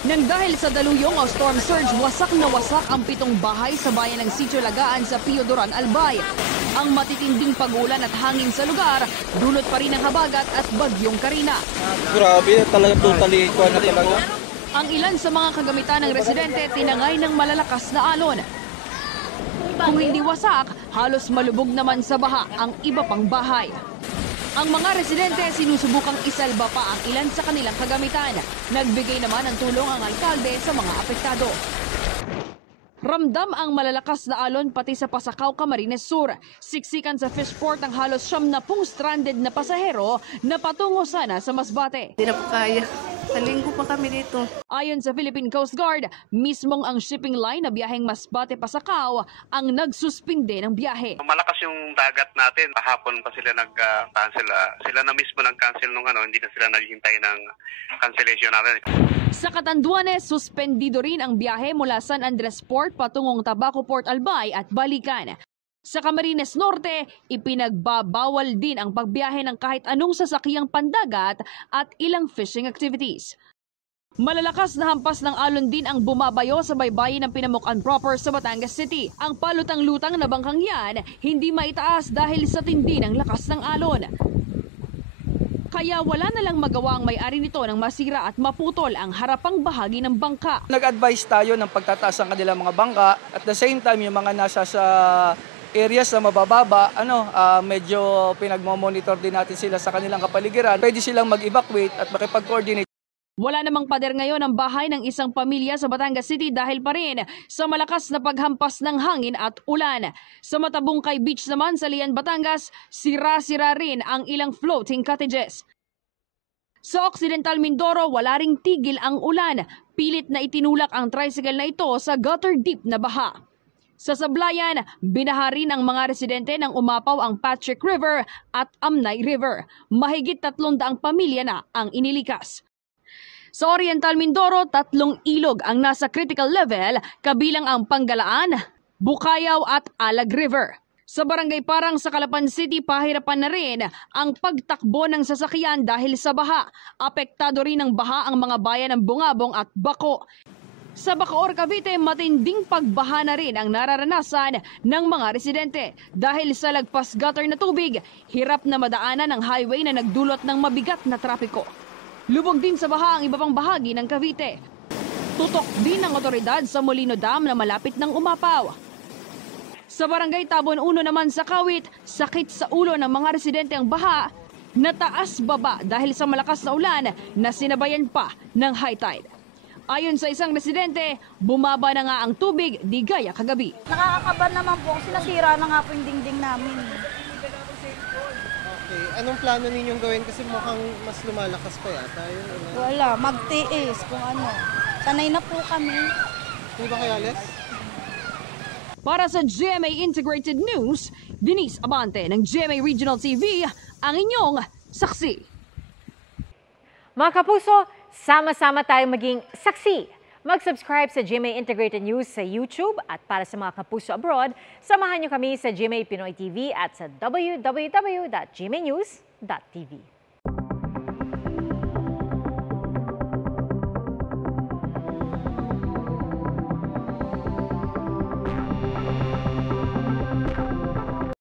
Nang dahil sa daluyong o storm surge, wasak na wasak ang 7 bahay sa bayan ng Sitio Lagaan sa Piodoran, Albay. Ang matitinding pag-ulan at hangin sa lugar, dulot pa rin ng habagat at bagyong Karina. Grabe, talaga totally na talaga. Ang ilan sa mga kagamitan ng residente tinangay ng malalakas na alon. Kung hindi wasak, halos malubog naman sa baha ang iba pang bahay. Ang mga residente sinusubukang isalba pa ang ilan sa kanilang kagamitan. Nagbigay naman ng tulong ang alkalde sa mga apektado. Ramdam ang malalakas na alon pati sa Pasakaw, Camarines Sur. Siksikan sa fishport ang halos 70 stranded na pasahero na patungo sana sa Masbate. Hindi na po kaya. Sa linggo pa kami dito. Ayon sa Philippine Coast Guard, mismong ang shipping line na biyaheng Masbate-Pasakaw ang nagsuspinde ng biyahe. Malakas yung dagat natin. Kahapon pa sila nag-cancel. Sila na mismo nag-cancel nung hindi na sila naghihintay ng cancellation natin. Sa Catanduanes, suspendido rin ang biyahe mula San Andres Port patungong Tabaco Port Albay at Balican. Sa Camarines Norte, ipinagbabawal din ang pagbiyahe ng kahit anong sasakyang pandagat at ilang fishing activities. Malalakas na hampas ng alon din ang bumabayo sa baybayin ng Pinamukan proper sa Batangas City. Ang palutang-lutang na bangkang yan, hindi maitaas dahil sa tindi ng lakas ng alon. Kaya wala na lang magawa ang may-ari nito ng masira at maputol ang harapang bahagi ng bangka. Nag-advise tayo ng pagtataas ng kanilang mga bangka. At the same time, yung mga nasa sa areas na mabababa, medyo pinagmo-monitor din natin sila sa kanilang kapaligiran. Pwede silang mag-evacuate at makipag-coordinate. Wala namang pader ngayon ang bahay ng isang pamilya sa Batangas City dahil pa rin sa malakas na paghampas ng hangin at ulan. Sa Matabungkay Beach naman sa Lian, Batangas, sira-sira rin ang ilang floating cottages. Sa Occidental Mindoro, wala ring tigil ang ulan. Pilit na itinulak ang tricycle na ito sa gutter deep na baha. Sa Sablayan, binaha rin ang mga residente nang umapaw ang Patrick River at Amnay River. Mahigit 300 pamilya na ang inilikas. Sa Oriental Mindoro, 3 ilog ang nasa critical level, kabilang ang Panggalaan, Bukayaw at Alag River. Sa Barangay Parang sa Calapan City, pahirapan na rin ang pagtakbo ng sasakyan dahil sa baha. Apektado rin ng baha ang mga bayan ng Bungabong at Bako. Sa Bacoor, Cavite, matinding pagbaha na rin ang nararanasan ng mga residente. Dahil sa lagpas gutter na tubig, hirap na madaanan ang highway na nagdulot ng mabigat na trapiko. Lubog din sa baha ang iba pang bahagi ng Cavite. Tutok din ng otoridad sa Molino Dam na malapit ng umapaw. Sa Barangay Tabon 1 naman sa Kawit, sakit sa ulo ng mga residente ang baha na taas-baba dahil sa malakas na ulan na sinabayan pa ng high tide. Ayon sa isang residente, bumaba na nga ang tubig di gaya kagabi. Nakakakaba naman po kasi nasira na nga po yung dingding namin. Okay, anong plano ninyong gawin kasi mukhang mas lumalakas pa yata yun? Wala, magtiis kung ano. Sanay na po kami. Hindi ba kayo alis? Para sa GMA Integrated News, Denise Abante ng GMA Regional TV, ang inyong saksi. Mga kapuso, sama-sama tayong maging saksi. Mag-subscribe sa GMA Integrated News sa YouTube at para sa mga kapuso abroad, samahan niyo kami sa GMA Pinoy TV at sa www.gmanews.tv.